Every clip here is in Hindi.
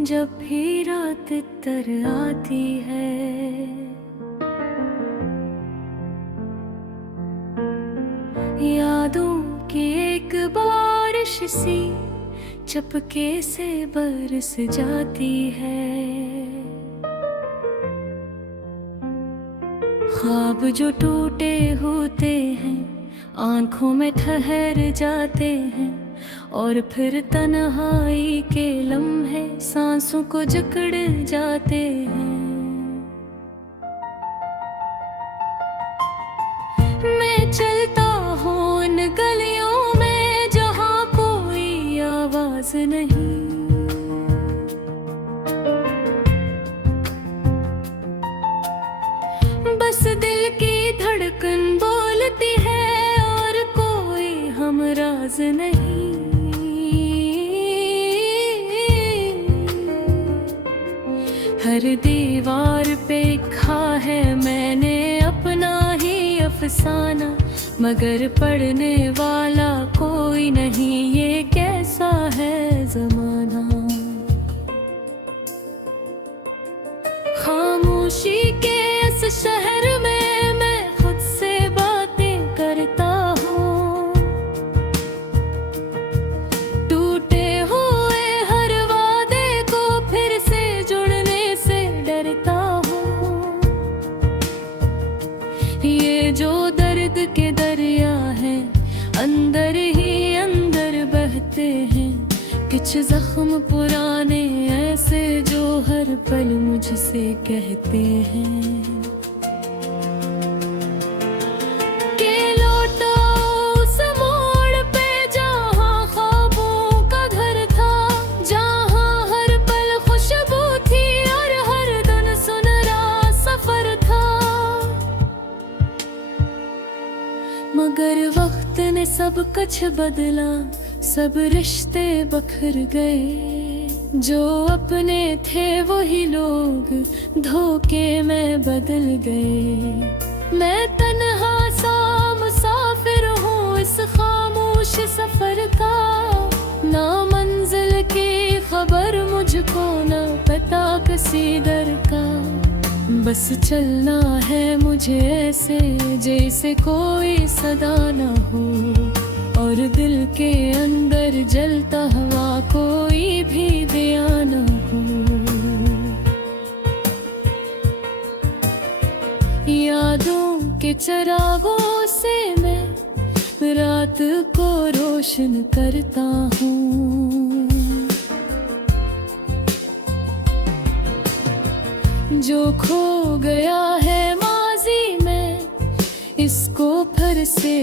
जब भी रात तर आती है, यादों की एक बारिश सी चपके से बरस जाती है। ख्वाब जो टूटे होते हैं आंखों में ठहर जाते हैं, और फिर तन्हाई के लम्हे सांसों को जकड़ जाते हैं। मैं चलता हूँ इन गलियों में जहाँ कोई आवाज नहीं, बस दिल की धड़कन बोलती है और कोई हमराज नहीं। हर दीवार पे लिखा है मैंने अपना ही अफसाना, मगर पढ़ने वाला कोई नहीं, ये कैसा है ज़माना। खामोशी के इस शहर में मैं खुद से बातें करता हूँ, टूटे हुए हर वादे को फिर से जुड़ने से डरता हूँ। ये जो दर्द के दरिया हैं अंदर ही अंदर बहते हैं, कुछ जख्म पुराने ऐसे जो हर पल मुझसे कहते हैं कि लौटो उस मोड़ पे जहाँ ख्वाबों का घर था, जहाँ हर पल खुशबू थी और हर दिन सुनहरा सफर था। मगर वक्त ने सब कुछ बदला, सब रिश्ते बखर गए, जो अपने थे वही लोग धोखे में बदल गए। मैं तन्हा सा मुसाफिर हूँ इस खामोश सफर का, ना मंजिल की खबर मुझको, ना पता किसी दर का। बस चलना है मुझे ऐसे जैसे कोई सदा ना हो, और दिल के अंदर जलता हुआ कोई भी दिया न हो। यादों के चिरागों से मैं रात को रोशन करता हूँ, जो खो गया है माजी में इसको फिर से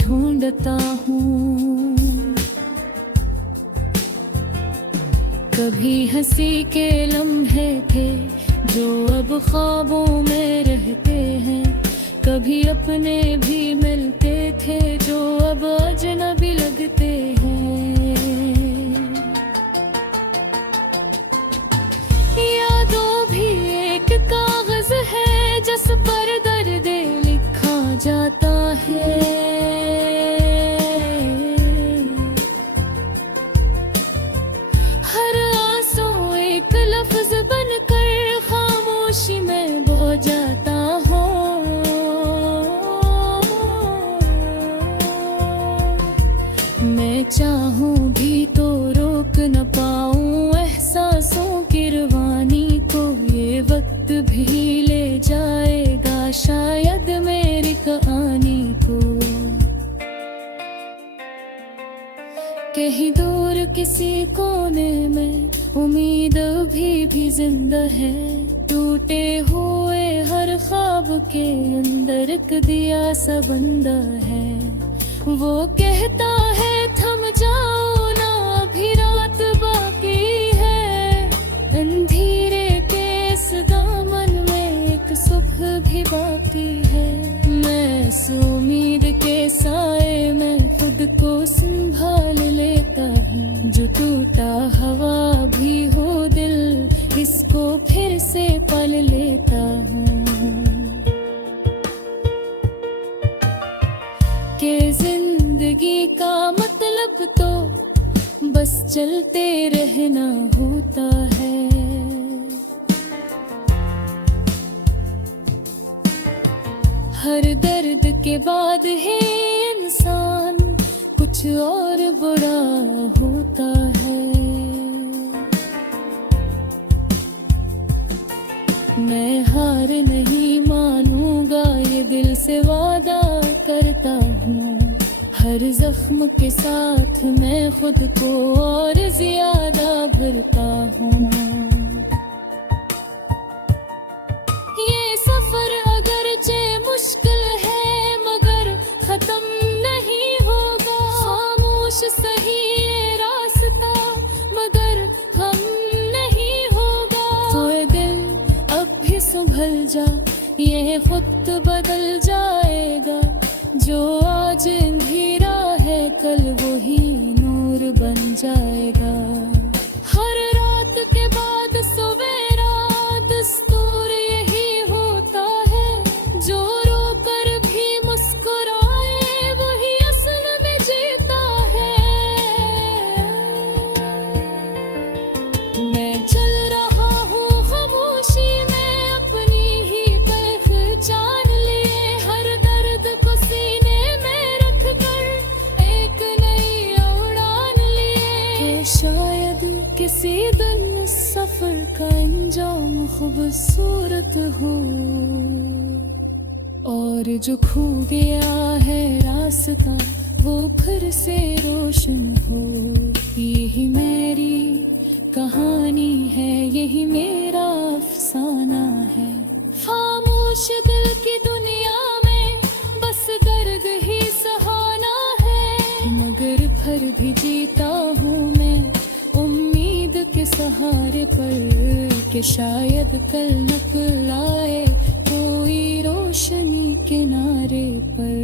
ढूंढता हूँ। कभी हंसी के लम्हे थे जो अब ख्वाबों में रहते हैं, कभी अपने भी मिलते थे जो अब अजनबी लगते हैं। यादों भी एक कागज है जिस पर दर्द लिखा जाता है, हर आंसू एक लफ्ज बनकर खामोशी में बह जाता हूँ। मैं चाहूँ भी तो रोक न पाऊँ एहसासों की रवानी को, ये वक्त भी ले जाएगा शायद मेरी कहानी को। कहीं दूर किसी कोने में उम्मीद भी जिंदा है, टूटे हुए हर ख्वाब के अंदर एक दिया सा बंदा है। वो कहता है थम जाओ ना अभी रात बाकी है, अंधेरे के इस दामन में एक सुबह भी बाकी है। मैं इस उम्मीद के साए में खुद को संभाल लेता हूँ, जो टूटा हवा भी हो दिल इसको फिर से पल लेता हूँ। कि जिंदगी का मतलब तो बस चलते रहना होता है। हर दर्द के बाद है इंसान कुछ और बड़ा होता है। मैं हार नहीं मानूंगा, ये दिल से वादा करता हूँ। हर जख्म के साथ मैं खुद को और ज्यादा भरता हूँ। ये सफर अगरचे मुश्किल है मगर खत्म नहीं होगा। खामोश सही ये रास्ता मगर हम नहीं होगा। तो ये दिल अब भी संभल जा, ये खुद बदल जाएगा। जो आज अंधेरा है कल वही नूर बन जाएगा। हर रात के बाद सवेरा दस्तूर यही होता है। जो रोकर भी मुस्कुराए वही असल में जीता है। मैं चल रहा हूँ खामोशी में अपनी ही पहचान लिए। हर दर्द को सीने में रख कर एक नई उड़ान लिए। शायद किसी दिन सफर का अंजाम खूबसूरत हो और जो खो गया है रास्ता वो फिर से रोशन हो। यही मेरी कहानी है, यही मेरा अफसाना है। खामोश दिल की दुनिया में बस दर्द ही सहाना है। मगर फिर भी जीता हूँ मैं उम्मीद के सहारे पर कि शायद कल निकल आए कोई रोशनी किनारे पर।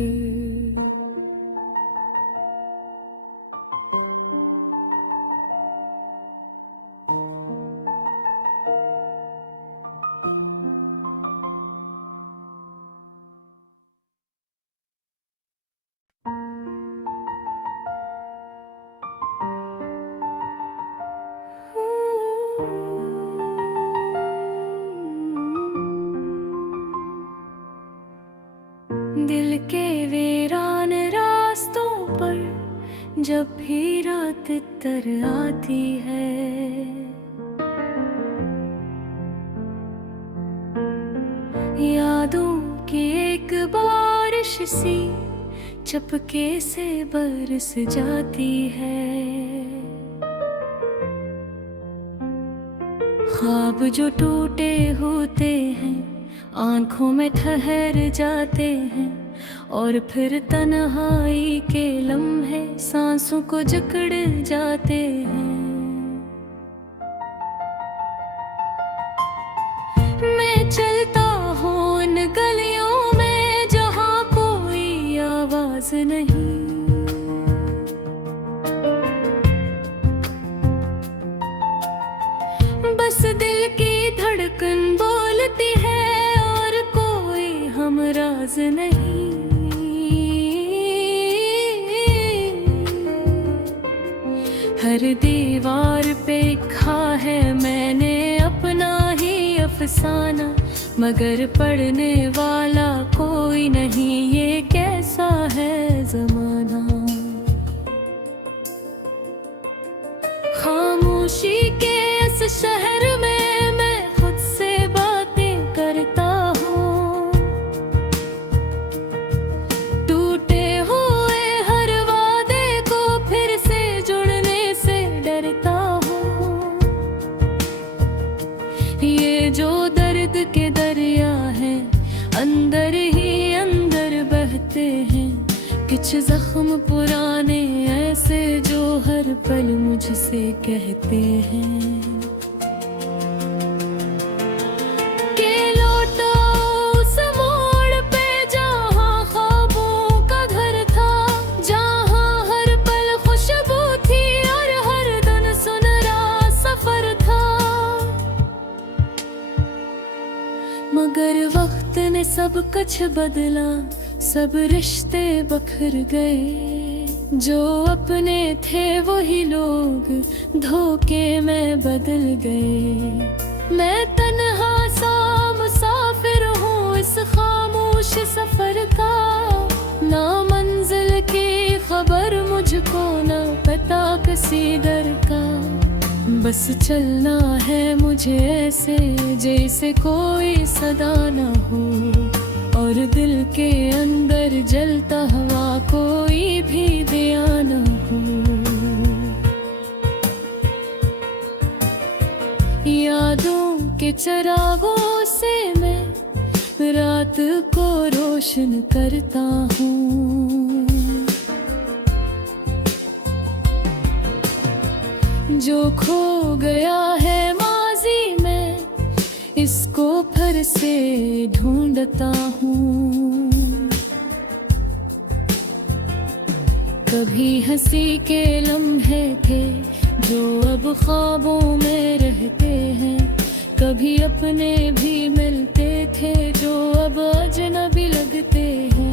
दिल के वीरान रास्तों पर जब भी रात तर आती है, यादों की एक बारिश सी चपके से बरस जाती है। ख्वाब जो टूटे होते हैं आंखों में ठहर जाते हैं और फिर तन्हाई के लम्हे सांसों को जकड़ जाते हैं। मैं चलता हूँ इन गलियों में जहाँ कोई आवाज नहीं। बस दिल की धड़कन बोलती है और कोई हमराज नहीं। हर दीवार पे लिखा है मैंने अपना ही अफसाना, मगर पढ़ने वाला कोई नहीं। ये कैसा है जमाना। खामोशी के इस शहर में मैं खुद से बातें करता हूँ। टूटे हुए हर वादे को फिर से जुड़ने से डरता हूँ। ये जो दर्द के दरिया हैं अंदर ही अंदर बहते हैं। कुछ जख्म पुराने ऐसे जो हर पल मुझसे कहते हैं कि लौटो उस मोड़ पे जहाँ ख्वाबों का घर था, जहाँ हर पल खुशबू थी और हर दिन सुनहरा सफर था। मगर वक्त ने सब कुछ बदला, सब रिश्ते बखर गए। जो अपने थे वही लोग धोखे में बदल गए। मैं तन्हा सा मुसाफिर हूँ इस खामोश सफर का, ना मंजिल की खबर मुझको, ना पता किसी दर का। बस चलना है मुझे ऐसे जैसे कोई सदा न हो, और दिल के अंदर जलता हवा कोई भी दिया न हो। यादों के चिरागों से मैं रात को रोशन करता हूँ, जो खो गया है माजी में इसको फिर से ढूंढता हूँ। कभी हंसी के लम्हे थे जो अब ख्वाबों में रहते हैं, कभी अपने भी मिलते थे जो अब अजनबी लगते हैं।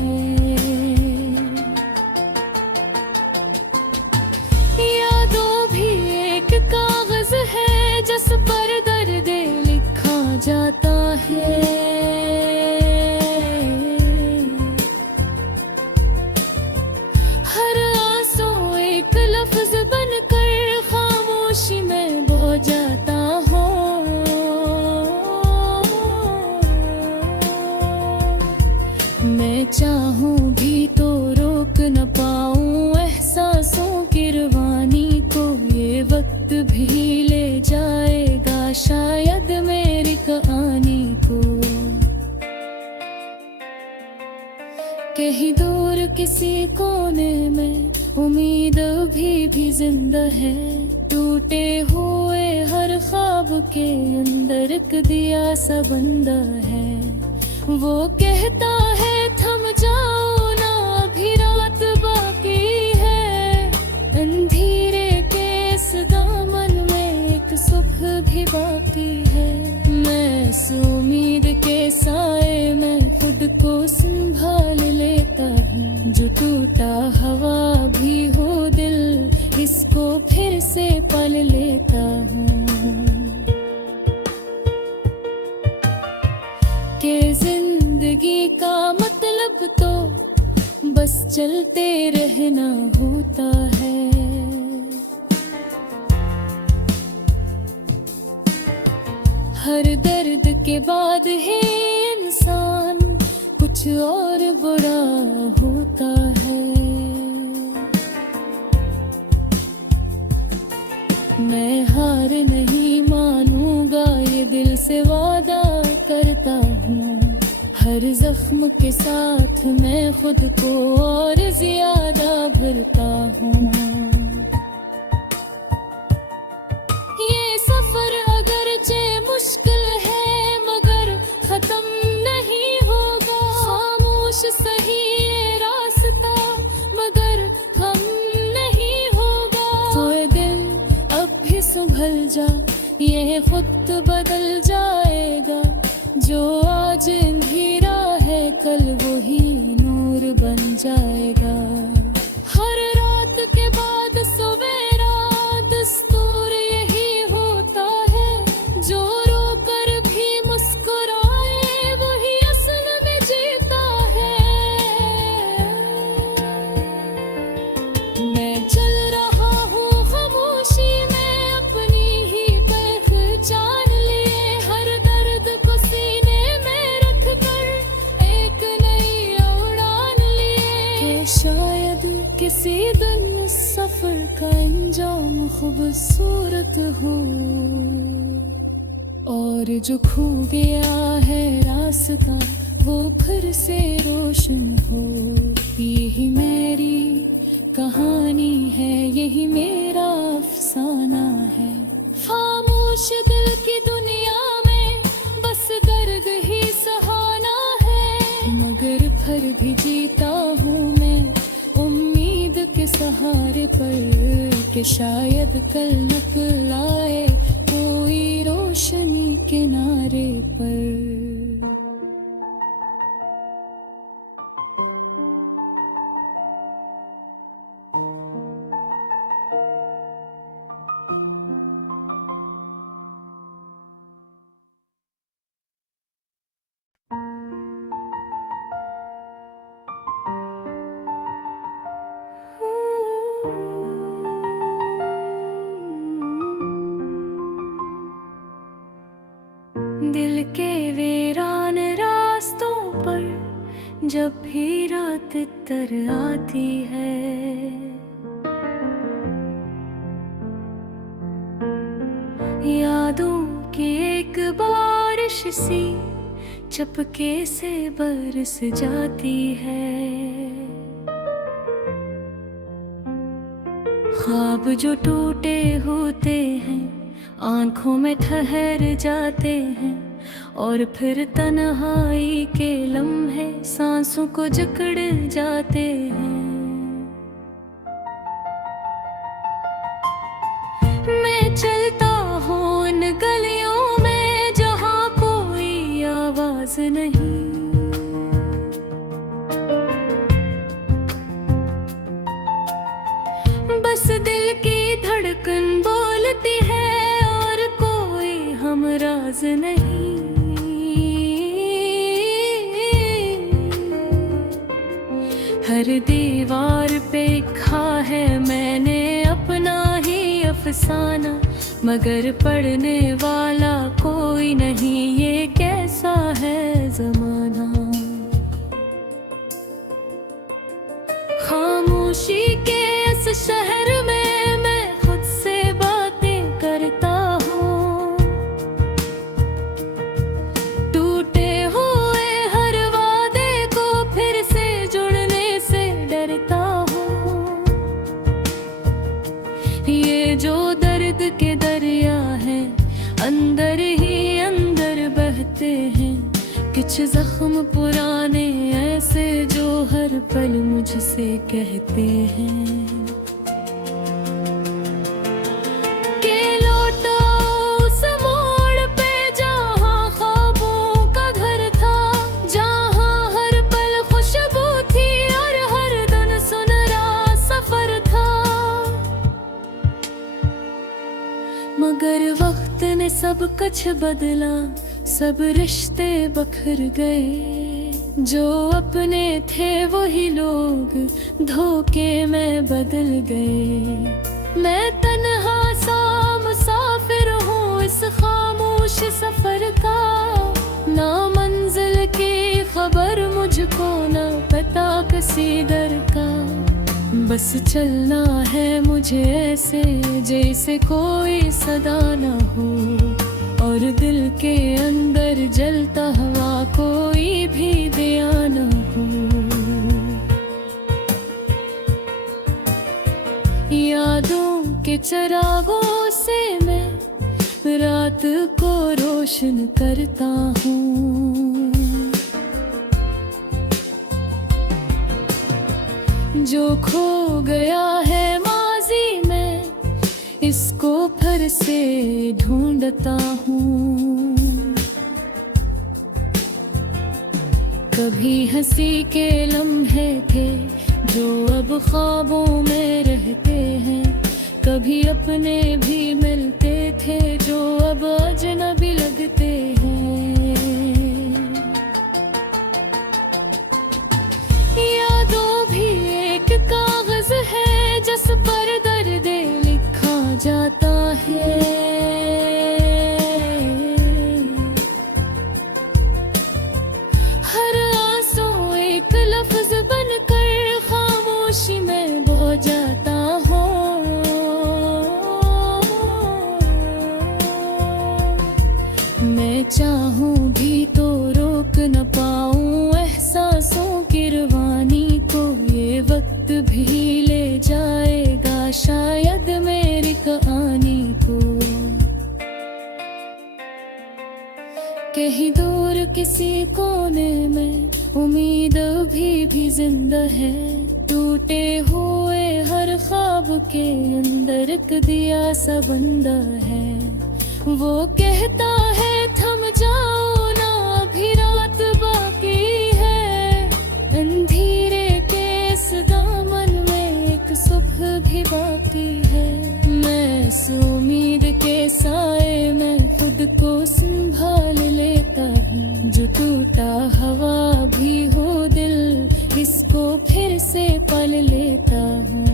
यादों भी एक कागज है जिस पर दर्द लिखा जाता है। हर आंसू एक लफ्ज बनकर खामोशी में बह जाता हूँ। मैं चाहूँ भी तो रोक न पाऊँ एहसासों की रवानी को, ये वक्त भी ले जाएगा शायद मेरी कहानी को। कहीं दूर किसी कोने में उम्मीद भी जिंदा है, टूटे हुए हर ख्वाब के अंदर एक दिया सा बंदा है। वो कहता है थम जाओ ना अभी रात बाकी है, अंधेरे के इस दामन में एक सुबह भी बाकी है। मैं इस उम्मीद के साए में खुद को संभाल लेता हूँ, जो टूटा हवा भी हो दिल इसको फिर से पल लेता हूँ। के जिंदगी का मतलब तो बस चलते रहना होता है। हर दर्द के बाद है इंसान कुछ और बुरा होता है। मैं हार नहीं मानूंगा ये दिल से वादा करता हूँ, हर जख्म के साथ मैं खुद को और ज्यादा भरता हूँ। ये सफर अगरचे मुश्किल है मगर खत्म नहीं होगा, खामोश सही ये रास्ता मगर हम नहीं होगा। तो ये दिल अब भी संभल जा, ये खुद बदल जाएगा, जो आज अंधेरा है कल वही नूर बन जाएगा। हर रात के बाद सवेरा दस्तूर यही होता है, जो रोकर भी मुस्कुराए वही असल में जीता है। मैं चल रहा हूँ खामोशी में अपनी ही पहचान लिए, हर दर्द को सीने में रख कर एक नई उड़ान लिए। शायद किसी दिन इस सफर का अंजाम खूबसूरत हो, और जो खो गया है रास्ता वो फिर से रोशन हो। यही मेरी कहानी है, यही मेरा अफसाना है। खामोश दिल की दुनिया में बस दर्द ही सहाना है, मगर फिर भी जीता हूँ मैं उम्मीद के सहारे पर, कि शायद कल निकल आए कोई रोशनी किनारे पर। दिल के वीरान रास्तों पर जब भी रात तर आती है, यादों की एक बारिश सी चपके से बरस जाती है। ख्वाब जो टूटे होते हैं आंखों में ठहर जाते हैं, और फिर तन्हाई के लम्हे सांसों को जकड़ जाते हैं। मैं चलता हूँ इन गलियों में जहाँ कोई आवाज नहीं, बस दिल की धड़कन बोलती है और कोई हमराज नहीं। हर दीवार पे लिखा है मैंने अपना ही अफसाना, मगर पढ़ने वाला कोई नहीं, ये कैसा है ज़माना। खामोशी के इस शहर में मैं खुद से बातें करता हूँ, टूटे हुए हर वादे को फिर से जुड़ने से डरता हूँ। ये जो दर्द के दरिया हैं अंदर ही अंदर बहते हैं, कुछ जख्म पुराने ऐसे जो हर पल मुझसे कहते हैं कि लौटो उस मोड़ पे जहाँ ख्वाबों का घर था, जहाँ हर पल खुशबू थी और हर दिन सुनहरा सफर था। मगर वक्त ने सब कुछ बदला, सब रिश्ते बखर गए, जो अपने थे वही लोग धोखे में बदल गए। मैं तन्हा सा मुसाफिर हूँ इस खामोश सफर का, ना मंजिल की खबर मुझको, ना पता किसी दर का। बस चलना है मुझे ऐसे जैसे कोई सदा ना हो, और दिल के अंदर जलता हुआ कोई भी दिया न हो। यादों के चिरागों से मैं रात को रोशन करता हूँ, जो खो गया है माजी में इसको फिर से ढूंढता हूँ। कभी हंसी के लम्हे थे जो अब ख्वाबों में रहते हैं, कभी अपने भी मिलते थे जो अब अजनबी लगते हैं। यादों भी एक कागज है जिस पर दर्द लिखा जाता है, हर आंसू एक लफ्ज बनकर खामोशी में बह जाता हूँ। मैं चाहूँ भी तो रोक न पाऊँ एहसासों की रवानी को, ये वक्त भी ले जाएगा शायद मेरी कहानी को। कहीं दूर किसी कोने में उम्मीद भी जिंदा है, टूटे हुए हर ख्वाब के अंदर एक दिया सा बंदा है। वो कहता है थम जाओ ना अभी रात बाकी है, अंधेरे के इस दामन में एक सुबह भी बाकी है। मैं इस उम्मीद के साए में खुद को संभाल लेता हूँ, जो टूटा हवा भी हो दिल इसको फिर से पल लेता हूँ।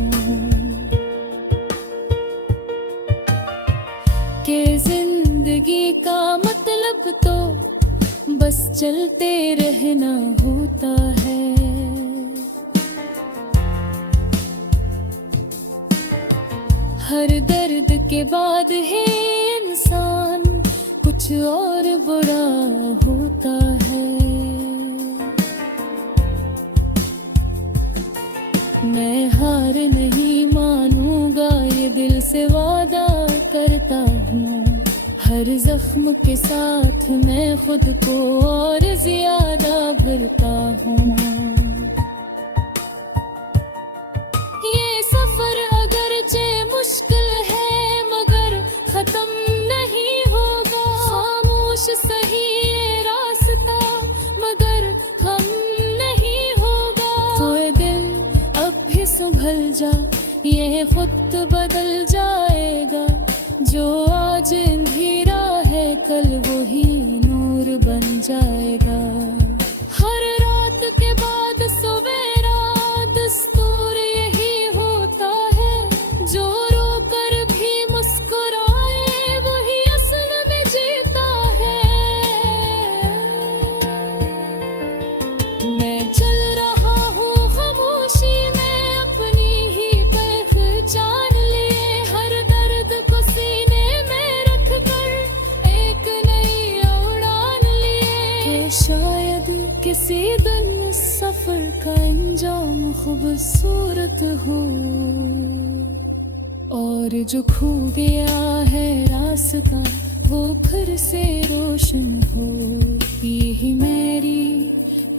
कि जिंदगी का मतलब अब तो बस चलते रहना होता है। हर दर्द के बाद है इंसान कुछ और बड़ा होता है। मैं हार नहीं मानूंगा, ये दिल से वादा करता हूँ। हर जख्म के साथ मैं खुद को और ज्यादा भरता हूँ। ये सफर अगरचे मुश्किल है मगर खत्म नहीं होगा। खामोश सही ये रास्ता मगर हम नहीं होगा। तो ये दिल अब भी संभल जा, ये खुद बदल जाएगा। जो आज अंधेरा है कल वही नूर बन जाएगा। हर रात के बाद सवेरा दस्तूर यही होता है। जो रो कर भी मुस्कुराए वही असल में जीता है। मैं चल रहा हूँ खामोशी में अपनी ही पहचान लिए। हर दर्द को सीने में रख कर एक नई उड़ान लिए। शायद किसी दिन सफर का अंजाम खूबसूरत हो और जो खो गया है रास्ता वो फिर से रोशन हो। यही मेरी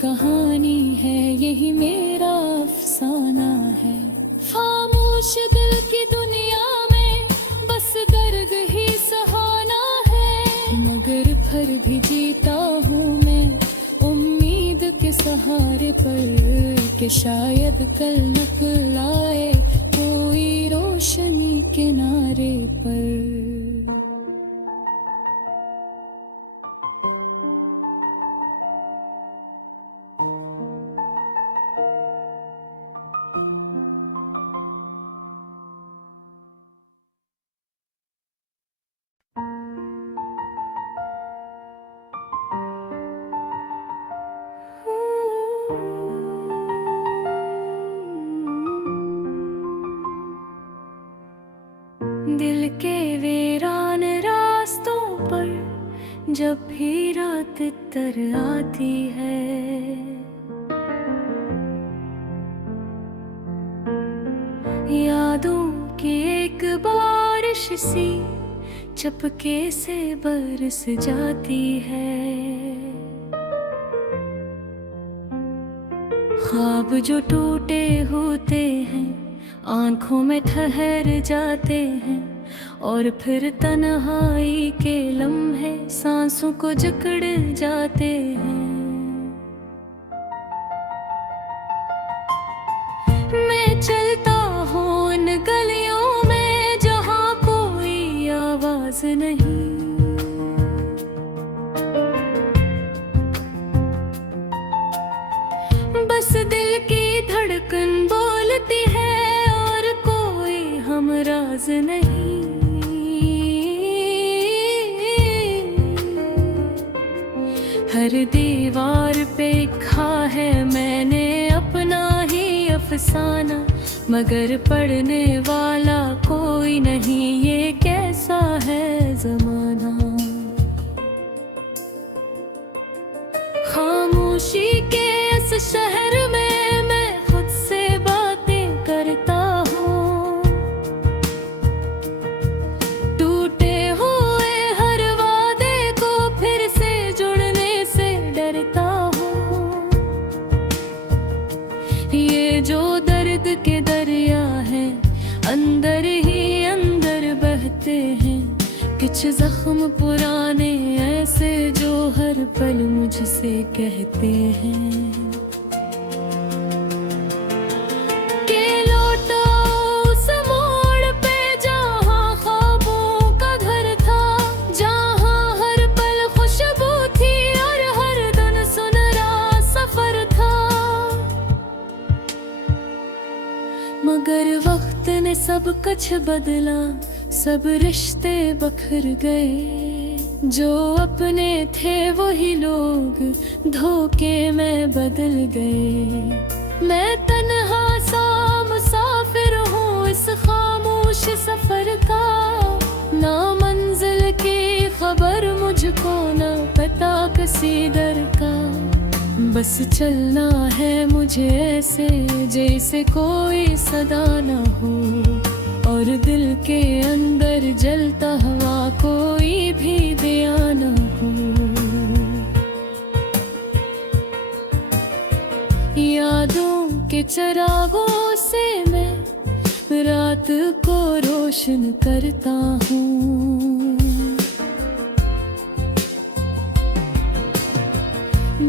कहानी है, यही मेरा अफसाना है। खामोश दिल की दुनिया में बस दर्द ही सहाना है। मगर फिर भी जीता हूँ मैं उम्मीद के सहारे पर कि शायद कल निकल आए कोई रोशनी किनारे पर। दिल के वीरान रास्तों पर जब भी रात तर आती है, यादों की एक बारिश सी चपके से बरस जाती है। ख्वाब जो टूटे होते हैं आंखों में ठहर जाते हैं और फिर तन्हाई के लम्हे सांसों को जकड़ जाते हैं। मैं चलता हूँ इन गलियों में जहाँ कोई आवाज नहीं। बस दिल की धड़कन बोलती है और कोई हमराज नहीं। हर दीवार पे लिखा है मैंने अपना ही अफसाना, मगर पढ़ने वाला कोई नहीं। ये कैसा है ज़माना। खामोशी के इस शहर में मैं खुद से बातें करता हूँ। टूटे हुए हर वादे को फिर से जुड़ने से डरता हूँ। ये जो दर्द के दरिया है अंदर ही अंदर बहते हैं। कुछ जख्म पुराने ऐसे जो हर पल मुझसे कहते हैं कि लौटो उस मोड़ पे जहाँ ख्वाबों का घर था, जहाँ हर पल खुशबू थी और हर दिन सुनहरा सफर था। मगर वक्त ने सब कुछ बदला, सब रिश्ते बखर गए। जो अपने थे वही लोग धोखे में बदल गए। मैं तन्हा सा मुसाफिर हूँ इस खामोश सफर का, ना मंजिल की खबर मुझको, ना पता किसी दर का। बस चलना है मुझे ऐसे जैसे कोई सदा न हो, और दिल के अंदर जलता हुआ कोई भी दिया न हो। यादों के चिरागों से मैं रात को रोशन करता हूँ,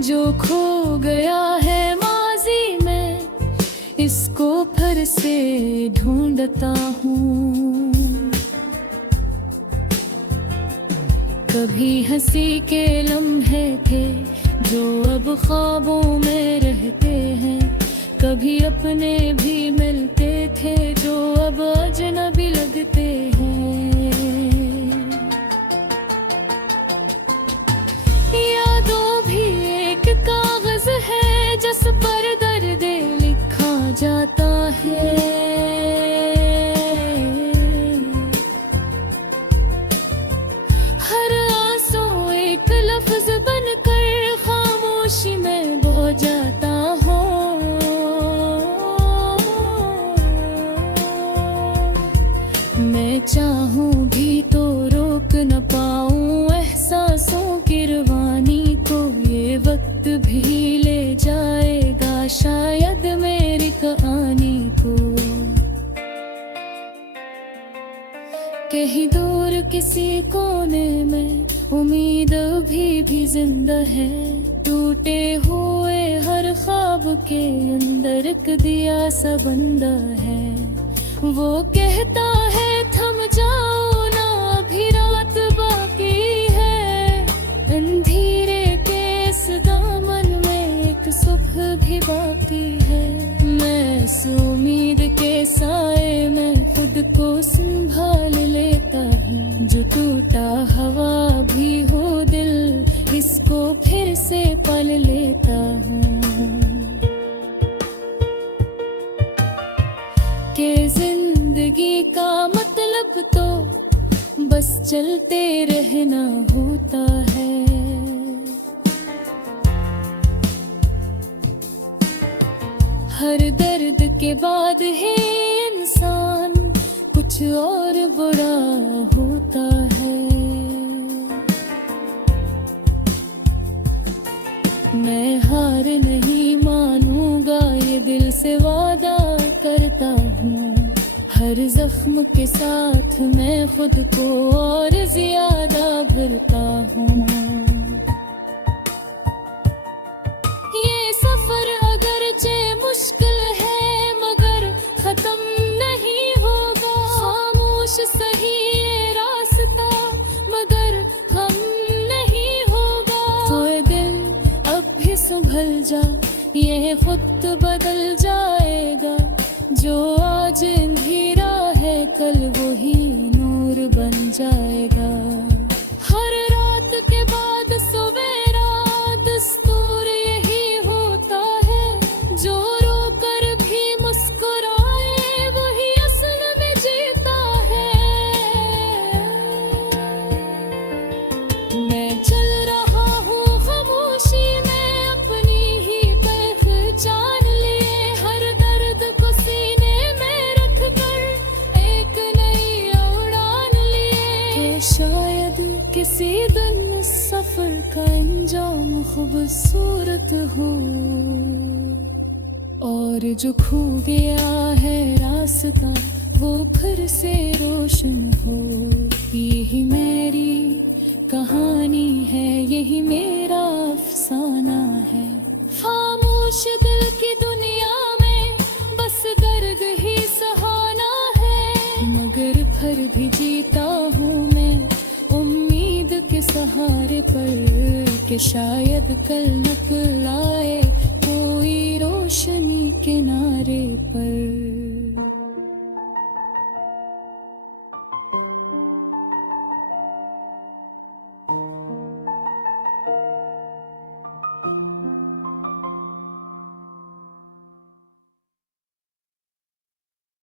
जो खो गया है माजी में इसको फिर से ढूंढता हूँ। कभी हंसी के लम्हे थे जो अब ख्वाबों में रहते हैं, कभी अपने भी मिलते थे जो अब अजनबी लगते हैं। यादों भी एक कागज है जिस पर दर्द लिखा जाता है। हर आंसू एक लफ्ज बनकर खामोशी में बह जाता हूँ। मैं चाहूँ भी तो रोक न पाऊँ एहसासों की रवानी को, ये वक्त भी ले जाएगा शायद मेरी कहानी को। कहीं दूर किसी कोने में उम्मीद भी जिंदा है, टूटे हुए हर ख्वाब के अंदर एक दिया सा बंदा है। वो कहता है थम जाओ ना अभी रात बाकी है, अंधेरे के इस दामन में एक सुबह भी बाकी है। मैं इस उम्मीद के साए में खुद को संभाल लेता हूँ, जो टूटा हवा भी हो दिल इसको फिर से पल लेता हूँ। के जिंदगी का मतलब तो बस चलते रहना होता है। हर दर्द के बाद है इंसान कुछ और बुरा होता है। मैं हार नहीं मानूंगा ये दिल से वादा करता हूँ, हर जख्म के साथ मैं खुद को और ज्यादा भरता हूँ। ये सफर अगरचे मुश्किल है मगर खत्म नहीं होगा, खामोश सही ये रास्ता मगर हम नहीं होगा। तो दिल अब भी संभल जा, ये खुद बदल जाएगा, जो आज अंधेरा है कल वही नूर बन जाएगा। हर रात के बाद सवेरा दस्तूर यही होता है, जो रो कर भी मुस्कुराए वही असल में जीता है। मैं चल रहा हूँ खामोशी में अपनी ही पहचान लिए, हर दर्द को सीने में रख कर एक नई उड़ान लिए। शायद किसी दिन सफर का अंजाम खूबसूरत हो, और जो खो गया है रास्ता वो फिर से रोशन हो। यही मेरी कहानी है, यही मेरा अफसाना है। खामोश दिल की दुनिया में बस दर्द ही सहाना है, मगर फिर भी जीता हूँ मैं उम्मीद के सहारे पर, कि शायद कल निकल आए कोई रोशनी किनारे पर।